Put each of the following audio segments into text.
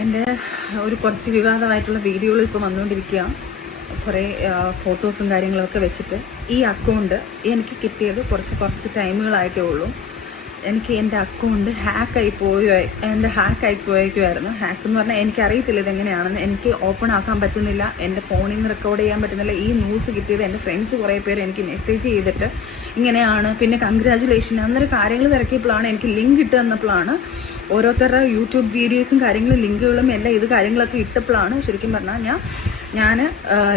എൻ്റെ ഒരു കുറച്ച് വിവാദമായിട്ടുള്ള വീഡിയോകൾ ഇപ്പോൾ വന്നുകൊണ്ടിരിക്കുകയാണ്. കുറേ ഫോട്ടോസും കാര്യങ്ങളൊക്കെ വെച്ചിട്ട് ഈ അക്കൗണ്ട് എനിക്ക് കിട്ടിയത് കുറച്ച് ടൈമുകളായിട്ടേ ഉള്ളൂ. എനിക്ക് എൻ്റെ അക്കൗണ്ട് ഹാക്കായി പോയേക്കുമായിരുന്നു. ഹാക്ക് എന്ന് പറഞ്ഞാൽ എനിക്കറിയത്തില്ല ഇതെങ്ങനെയാണെന്ന്. എനിക്ക് ഓപ്പൺ ആക്കാൻ പറ്റുന്നില്ല, എൻ്റെ ഫോണിൽ നിന്ന് റെക്കോർഡ് ചെയ്യാൻ പറ്റുന്നില്ല. ഈ ന്യൂസ് കിട്ടിയത് എൻ്റെ ഫ്രണ്ട്സ് കുറേ പേര് എനിക്ക് മെസ്സേജ് ചെയ്തിട്ട് ഇങ്ങനെയാണ്, പിന്നെ കൺഗ്രാജുലേഷൻ അന്നേരം കാര്യങ്ങൾ തിരക്കിയപ്പോഴാണ് എനിക്ക് ലിങ്ക് ഇട്ട് തന്നപ്പോഴാണ് ഓരോരുത്തരുടെ യൂട്യൂബ് വീഡിയോസും കാര്യങ്ങളും ലിങ്കുകളും എല്ലാം ഇത് കാര്യങ്ങളൊക്കെ ഇട്ടപ്പോഴാണ് ശരിക്കും പറഞ്ഞാൽ ഞാൻ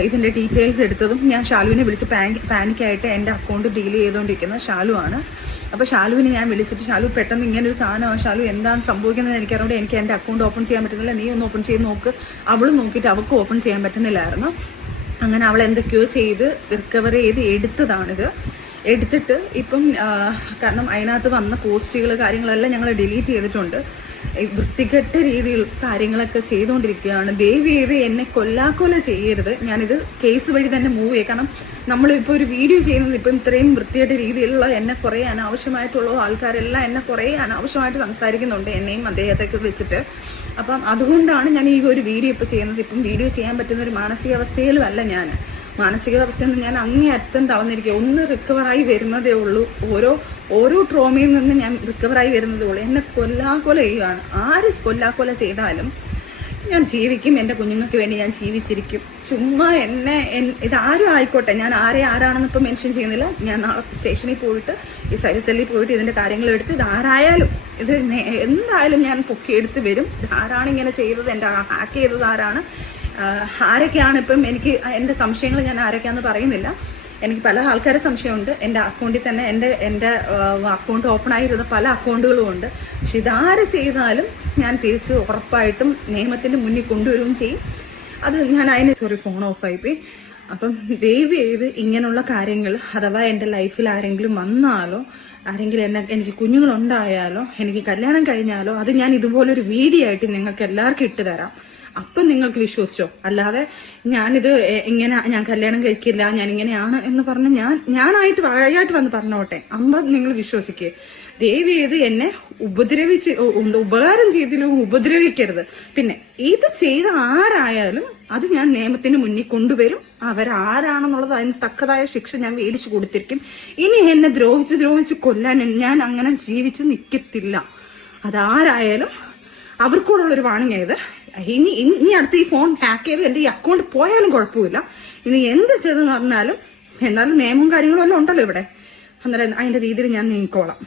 ഇതിൻ്റെ ഡീറ്റെയിൽസ് എടുത്തതും. ഞാൻ ഷാലുവിനെ വിളിച്ച് പാനിക്കായിട്ട് എൻ്റെ അക്കൗണ്ട് ഡീൽ ചെയ്തുകൊണ്ടിരിക്കുന്നത് ഷാലുവാണ്. അപ്പോൾ ഷാലുവിനെ ഞാൻ വിളിച്ചിട്ട്, ഷാലു പെട്ടെന്ന് ഇങ്ങനൊരു സാധനമാണ്, ഷാലു എന്താണ് സംഭവിക്കുന്നത് എനിക്കറിയാം, എനിക്ക് എൻ്റെ അക്കൗണ്ട് ഓപ്പൺ ചെയ്യാൻ പറ്റുന്നില്ല, നീ ഒന്ന് ഓപ്പൺ ചെയ്ത് നോക്ക്. അവളും നോക്കിയിട്ട് അവൾക്ക് ഓപ്പൺ ചെയ്യാൻ പറ്റുന്നില്ലായിരുന്നു. അങ്ങനെ അവൾ എന്തൊക്കെയോ ചെയ്ത് റിക്കവർ ചെയ്ത് എടുത്തതാണിത്. എടുത്തിട്ട് ഇപ്പം കാരണം അതിനകത്ത് വന്ന പോസ്റ്റുകൾ കാര്യങ്ങളെല്ലാം ഞങ്ങൾ ഡിലീറ്റ് ചെയ്തിട്ടുണ്ട്. വൃത്തികെട്ട രീതിയിൽ കാര്യങ്ങളൊക്കെ ചെയ്തുകൊണ്ടിരിക്കുകയാണ്. ദയവ് ചെയ്ത് എന്നെ കൊല്ലാക്കൊല ചെയ്യരുത്. ഞാനിത് കേസ് വഴി തന്നെ മൂവ് ചെയ്യും. കാരണം നമ്മളിപ്പോൾ ഒരു വീഡിയോ ചെയ്യുന്നത് ഇപ്പം ഇത്രയും വൃത്തികെട്ട രീതിയിലുള്ള എന്നെ കുറേ അനാവശ്യമായിട്ടുള്ള ആൾക്കാരെല്ലാം എന്നെ കുറേ അനാവശ്യമായിട്ട് സംസാരിക്കുന്നുണ്ട്, എന്നെയും അദ്ദേഹത്തെയൊക്കെ വെച്ചിട്ട്. അപ്പം അതുകൊണ്ടാണ് ഞാൻ ഈ ഒരു വീഡിയോ ഇപ്പോൾ ചെയ്യുന്നത്. ഇപ്പം വീഡിയോ ചെയ്യാൻ പറ്റുന്ന ഒരു മാനസികാവസ്ഥയിലുമല്ല ഞാൻ. മാനസികാവസ്ഥയിൽ നിന്ന് ഞാൻ അങ്ങേയറ്റം തളർന്നിരിക്കുക. ഒന്ന് റിക്കവറായി വരുന്നതേ ഉള്ളൂ. ഓരോ ട്രോമയിൽ നിന്ന് ഞാൻ റിക്കവറായി വരുന്നതേ ഉള്ളൂ. എന്നെ കൊല്ലാക്കൊല ചെയ്യുകയാണ്. ആര് കൊല്ലാക്കൊല ചെയ്താലും ഞാൻ ജീവിക്കും. എൻ്റെ കുഞ്ഞുങ്ങൾക്ക് വേണ്ടി ഞാൻ ജീവിച്ചിരിക്കും. ചുമ്മാ ഇതാരും ആയിക്കോട്ടെ, ഞാൻ ആരാണെന്ന് ഇപ്പം മെൻഷൻ ചെയ്യുന്നില്ല. ഞാൻ നാളെ സ്റ്റേഷനിൽ പോയിട്ട് ഈ സൈബർ സെല്ലിൽ പോയിട്ട് ഇതിൻ്റെ കാര്യങ്ങൾ എടുത്ത് ഇതാരായാലും ഇത് എന്തായാലും ഞാൻ പൊക്കിയെടുത്ത് വരും. ഇതാരാണ് ഇങ്ങനെ ചെയ്തത്, എൻ്റെ ഹാക്ക് ചെയ്തത് ആരൊക്കെയാണ്. ഇപ്പം എനിക്ക് എൻ്റെ സംശയങ്ങൾ ഞാൻ ആരൊക്കെയാണെന്ന് പറയുന്നില്ല. എനിക്ക് പല ആൾക്കാരെ സംശയമുണ്ട്. എൻ്റെ അക്കൗണ്ടിൽ തന്നെ എൻ്റെ അക്കൗണ്ട് ഓപ്പൺ ആയിരുന്ന പല അക്കൗണ്ടുകളും ഉണ്ട്. പക്ഷെ ഇതാര് ചെയ്താലും ഞാൻ തിരിച്ച് ഉറപ്പായിട്ടും നിയമത്തിൻ്റെ മുന്നിൽ കൊണ്ടുവരികയും ചെയ്യും. അത് ഞാൻ ഫോൺ ഓഫായിപ്പോയി. അപ്പം ദയവ് ചെയ്ത് ഇങ്ങനെയുള്ള കാര്യങ്ങൾ അഥവാ എൻ്റെ ലൈഫിൽ ആരെങ്കിലും വന്നാലോ, ആരെങ്കിലും എനിക്ക് കുഞ്ഞുങ്ങളുണ്ടായാലോ, എനിക്ക് കല്യാണം കഴിഞ്ഞാലോ, അത് ഞാൻ ഇതുപോലൊരു വീഡിയോ ആയിട്ട് നിങ്ങൾക്ക് എല്ലാവർക്കും ഇട്ട് തരാം. അപ്പം നിങ്ങൾക്ക് വിശ്വസിച്ചോ. അല്ലാതെ ഞാൻ കല്യാണം കഴിക്കില്ല, ഞാൻ ഇങ്ങനെയാണ് എന്ന് പറഞ്ഞ് ഞാനായിട്ട് വന്ന് പറഞ്ഞോട്ടെ. നിങ്ങൾ വിശ്വസിക്കേ. ദയവ് ചെയ്ത് എന്നെ ഉപകാരം ചെയ്തിലും ഉപദ്രവിക്കരുത്. പിന്നെ ഇത് ചെയ്ത ആരായാലും അത് ഞാൻ നിയമത്തിന് മുന്നിൽ കൊണ്ടുവരും. അവരാരാണെന്നുള്ളത് അതിന് തക്കതായ ശിക്ഷ ഞാൻ മേടിച്ചു കൊടുത്തിരിക്കും. ഇനി എന്നെ ദ്രോഹിച്ച് കൊല്ലാൻ ഞാൻ അങ്ങനെ ജീവിച്ച് നിൽക്കത്തില്ല. അതാരായാലും അവർക്കൂടുള്ളൊരു വാണിംഗ് ആയത്. ഇനി അടുത്ത് ഈ ഫോൺ ഹാക്ക് ചെയ്ത് എൻ്റെ ഈ അക്കൗണ്ട് പോയാലും കുഴപ്പമില്ല. ഇനി എന്ത് ചെയ്തെന്ന് പറഞ്ഞാലും എന്നാലും നിയമവും കാര്യങ്ങളും എല്ലാം ഉണ്ടല്ലോ ഇവിടെ. അന്നേരം അതിൻ്റെ രീതിയിൽ ഞാൻ നീങ്ങിക്കോളാം.